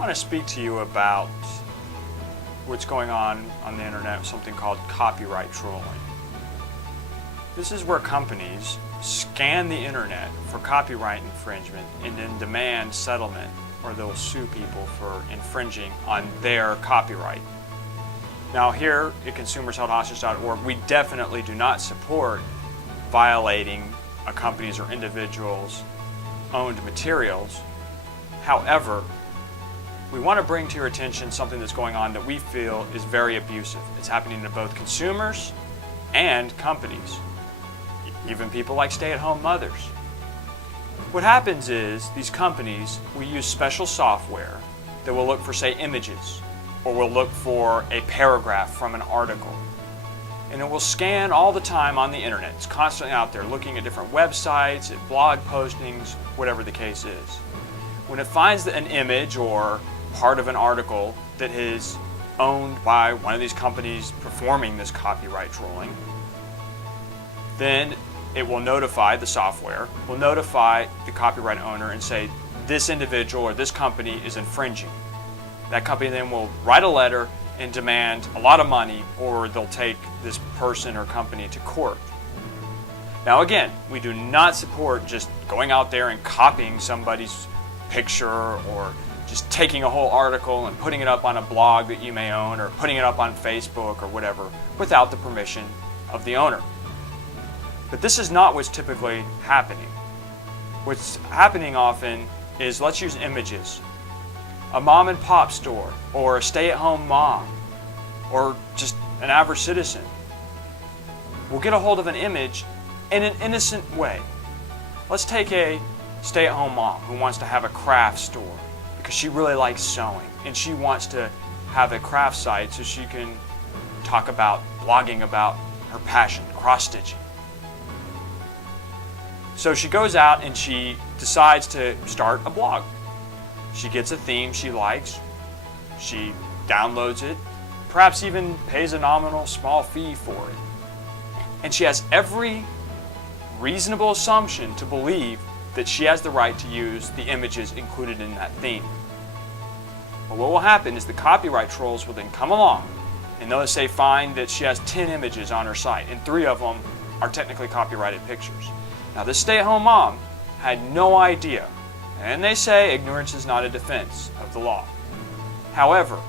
want to speak to you about what's going on the internet, something called copyright trolling. This is where companies scan the internet for copyright infringement and then demand settlement, or they'll sue people for infringing on their copyright. Now here at consumersheldhostage.org, we definitely do not support violating a company's or individuals' owned materials. However, we want to bring to your attention something that's going on that we feel is very abusive. It's happening to both consumers and companies, even people like stay-at-home mothers. What happens is these companies will use special software that will look for, say, images, or will look for a paragraph from an article. And it will scan all the time on the internet. It's constantly out there looking at different websites, at blog postings, whatever the case is. When it finds an image or part of an article that is owned by one of these companies performing this copyright trolling, then it will notify the software, will notify the copyright owner and say, this individual or this company is infringing. That company then will write a letter and demand a lot of money, or they'll take this person or company to court. Now again, we do not support just going out there and copying somebody's picture or just taking a whole article and putting it up on a blog that you may own, or putting it up on Facebook or whatever without the permission of the owner. But this is not what's typically happening. What's happening often is, let's use images. A mom and pop store, or a stay-at-home mom, or just an average citizen will get a hold of an image in an innocent way. Let's take a stay-at-home mom who wants to have a craft store because she really likes sewing and she wants to have a craft site so she can talk about, blogging about her passion, cross-stitching. So she goes out and she decides to start a blog. She gets a theme she likes, she downloads it, perhaps even pays a nominal small fee for it. And she has every reasonable assumption to believe that she has the right to use the images included in that theme. But what will happen is the copyright trolls will then come along and they'll say, find that she has 10 images on her site and 3 of them are technically copyrighted pictures. Now this stay-at-home mom had no idea, and they say ignorance is not a defense of the law. However,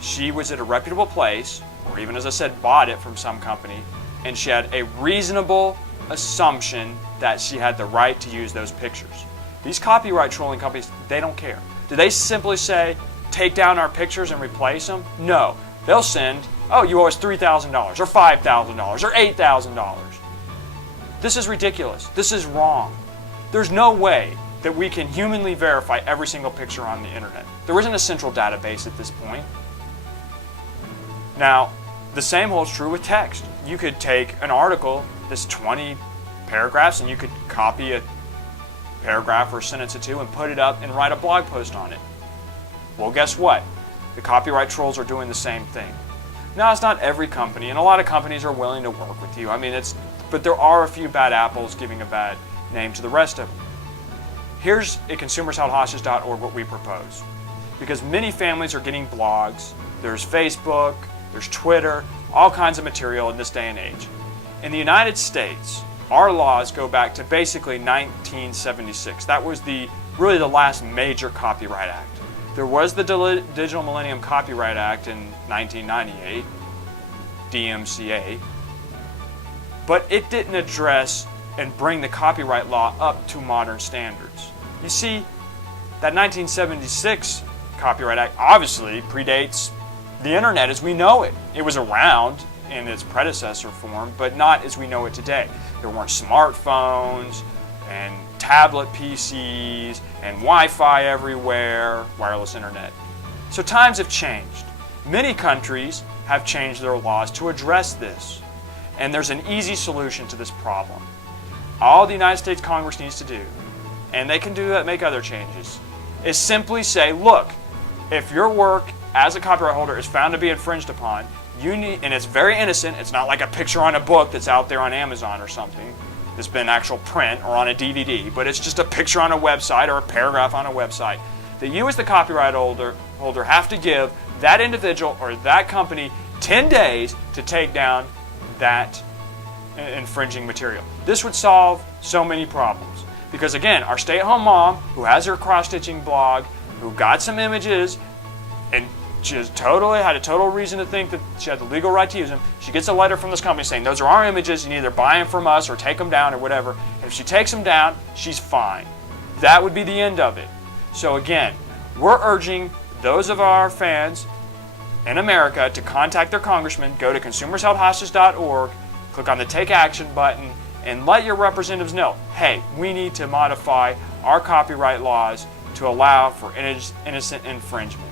she was at a reputable place, or even, as I said, bought it from some company, and she had a reasonable assumption that she had the right to use those pictures. These copyright trolling companies, they don't care. Do they simply say, take down our pictures and replace them? No. They'll send, oh, you owe us $3,000, or $5,000, or $8,000. This is ridiculous. This is wrong. There's no way that we can humanly verify every single picture on the internet. There isn't a central database at this point. Now, the same holds true with text. You could take an article that's 20 paragraphs and you could copy a paragraph or a sentence or two and put it up and write a blog post on it. Well, guess what? The copyright trolls are doing the same thing. Now, it's not every company, and a lot of companies are willing to work with you. I mean, but there are a few bad apples giving a bad name to the rest of them. Here's at consumersheldhostage.org what we propose. Because many families are getting blogs, there's Facebook, there's Twitter, all kinds of material in this day and age. In the United States, our laws go back to basically 1976. That was really the last major copyright act. There was the Digital Millennium Copyright Act in 1998, DMCA, but it didn't address and bring the copyright law up to modern standards. You see, that 1976 Copyright Act obviously predates the internet as we know it. It was around in its predecessor form, but not as we know it today. There weren't smartphones and tablet PCs and Wi-Fi everywhere, wireless internet. So times have changed. Many countries have changed their laws to address this, and there's an easy solution to this problem. All the United States Congress needs to do, and they can do that, make other changes, is simply say, look, if your work as a copyright holder is found to be infringed upon, you need, and it's very innocent, it's not like a picture on a book that's out there on Amazon or something, that's been actual print or on a DVD, but it's just a picture on a website or a paragraph on a website, that you as the copyright holder have to give that individual or that company 10 days to take down that infringing material. This would solve so many problems. Because again, our stay-at-home mom who has her cross-stitching blog, who got some images, and she had a total reason to think that she had the legal right to use them. She gets a letter from this company saying, those are our images, you can either buy them from us or take them down or whatever. And if she takes them down, she's fine. That would be the end of it. So again, we're urging those of our fans in America to contact their congressman, go to consumersheldhostage.org, click on the Take Action button, and let your representatives know, hey, we need to modify our copyright laws to allow for innocent infringement.